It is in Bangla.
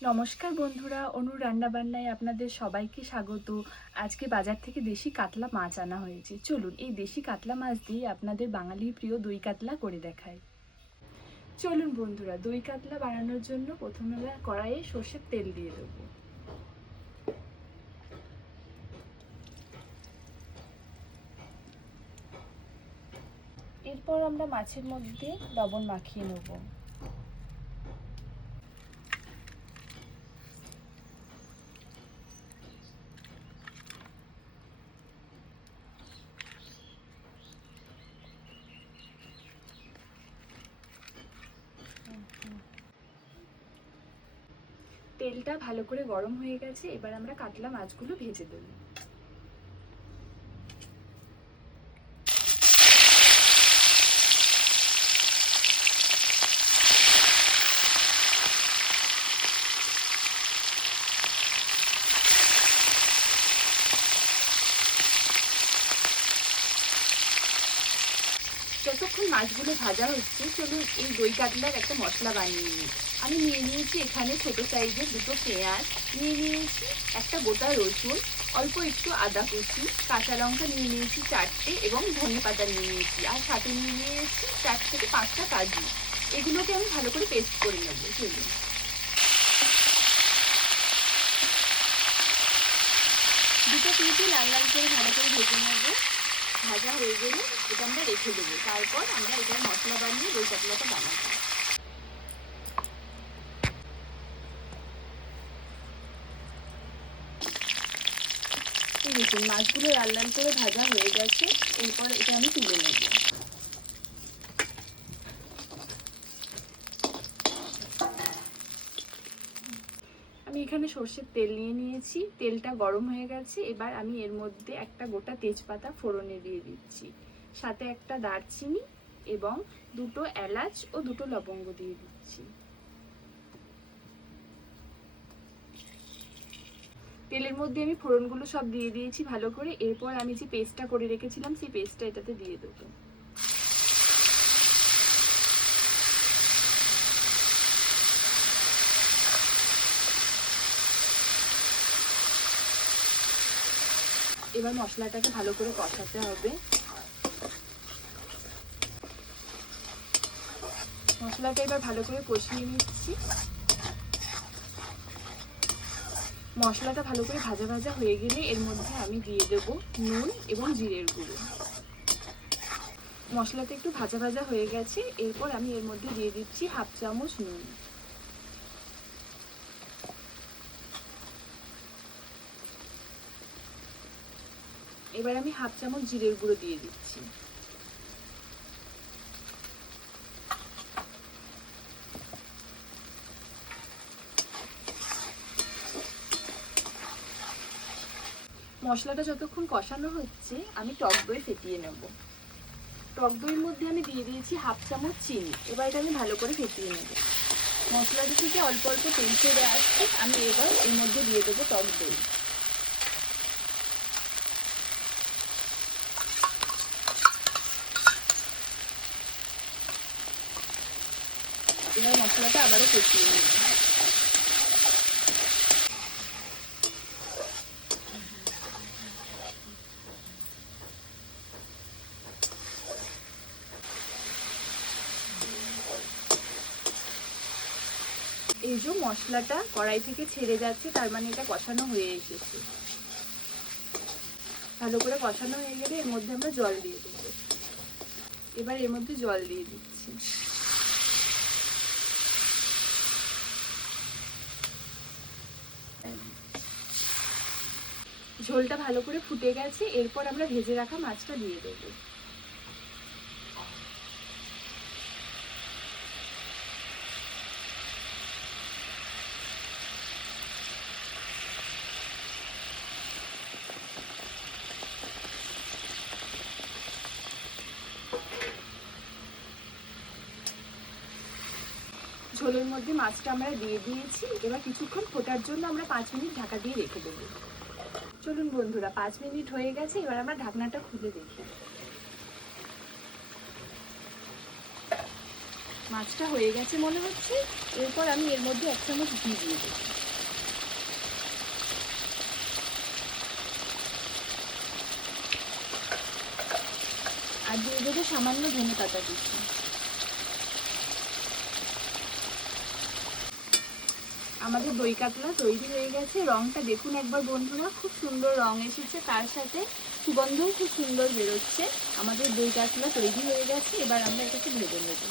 নমস্কার বন্ধুরা, অনুর রান্নাবান্নায় আপনাদের সবাইকে স্বাগত। আজকে বাজার থেকে দেশি কাতলা মাছ আনা হয়েছে। চলুন এই দেশি কাতলা মাছ দিয়ে আপনাদের বাঙালির প্রিয় দই কাতলা করে দেখাই। চলুন বন্ধুরা, দই কাতলা বানানোর জন্য প্রথমে আমরা কড়াইয়ে সর্ষের তেল দিয়ে দেবো। এরপর আমরা মাছের মধ্যে লবণ মাখিয়ে নেব। তেলটা ভালো করে গরম হয়ে গেছে, এবার আমরা কাতলা মাছগুলো ভেজে দেবো। যতক্ষণ মাছগুলো ভাজা হচ্ছে, চলুন এই দই কাতলার একটা মশলা বানিয়ে নিই। আমি নিয়ে নিয়েছি এখানে ছোট সাইজের দুটো পেঁয়াজ, নিয়ে নিয়েছি একটা গোটা রসুন, অল্প একটু আদা কুচি, কাঁচা লঙ্কা নিয়ে নিয়েছি 4টে এবং ধনে পাতা নিয়ে নিয়েছি, আর সাথে নিয়ে নিয়েছি 4 থেকে 5টা কাজু। এগুলোকে আমি ভালো করে পেস্ট করে নেব। চলুন দুটো পিঠে লাল লাল করে ভালো করে ভেজে নেবো। ভাজা হয়ে গেলে এটা আমরা রেখে দেবো, তারপর আমরা এটার মশলা বানিয়ে দই কাতলাটা বানাবো। দেখুন মাছগুলো লাল লাল করে ভাজা হয়ে গেছে, এরপর এটা আমি তুলে নেব। আমি এখানে সর্ষের তেল নিয়ে নিয়েছি, তেলটা গরম হয়ে গেছে। এবার আমি এর মধ্যে একটা গোটা তেজপাতা ফোড়নে দিয়ে দিচ্ছি, সাথে একটা দারচিনি এবং দুটো এলাচ ও দুটো লবঙ্গ দিয়ে দিচ্ছি। তেলের মধ্যে আমি ফোড়নগুলো সব দিয়ে দিয়েছি ভালো করে। এরপর আমি যে পেস্টটা করে রেখেছিলাম সেই পেস্টটা এটাতে দিয়ে দেবো। এবার মশলাটাকে ভালো করে কষাতে হবে। মশলাটা এবার ভালো করে কষিয়ে নিচ্ছি। মশলাটা ভালো করে ভাজা ভাজা হয়ে গেলে এর মধ্যে আমি দিয়ে দেবো নুন এবং জিরের গুঁড়ো। মশলাটা একটু ভাজা ভাজা হয়ে গেছে, এরপর আমি এর মধ্যে দিয়ে দিচ্ছি 1/2 চামচ নুন। এবার আমি 1/2 চামচ জিরের গুঁড়ো দিয়ে দিচ্ছি। মশলাটা যতক্ষণ কষানো হচ্ছে, আমি টক দই ফেটিয়ে নেব। টক দইয়ের মধ্যে আমি দিয়ে দিয়েছি 1/2 চামচ চিনি। এবার এটা আমি ভালো করে ফেটিয়ে নেব। মশলাটা থেকে অল্প অল্প তেল ছেড়ে আসছে, আমি এবার এর মধ্যে দিয়ে দেবো টক দই। এবার মশলাটা আবারও কষিয়ে নেব। এই যে মশলাটা কড়াই থেকে ছেড়ে যাচ্ছে, তার মানে এটা কষানো হয়ে এসেছে। ভালো করে কষানো হয়ে গেলে এর মধ্যে আমরা জল দিয়ে দেবো। এবার এর মধ্যে জল দিয়ে দিচ্ছি। ঝোলটা ভালো করে ফুটে গেছে, এরপর আমরা ভেজে রাখা মাছটা দিয়ে দেবো। ঝোলের মধ্যে মাছটা আমরা দিয়ে দিয়েছি। এবার কিছুক্ষণ ফোটার জন্য আমরা 5 মিনিট ঢাকা দিয়ে রেখে দেবো। চলুন বন্ধুরা, 5 মিনিট হয়ে গেছে, এবার আমরা ঢাকনাটা খুলে দেখি। মাছটা হয়ে গেছে মনে হচ্ছে। এরপর আমি এর মধ্যে 1 চামচ ঘি দিয়ে দেবো। আর দিয়ে দেবো সামান্য ধনেপাতা কুচি। আমাদের দই কাতলা তৈরি হয়ে গেছে। রংটা দেখুন একবার বন্ধুরা, খুব সুন্দর রং এসেছে, তার সাথে সুগন্ধও খুব সুন্দর বেরোচ্ছে। আমাদের দই কাতলা তৈরি হয়ে গেছে। এবার আমরা এটাকে ভেজে নেব।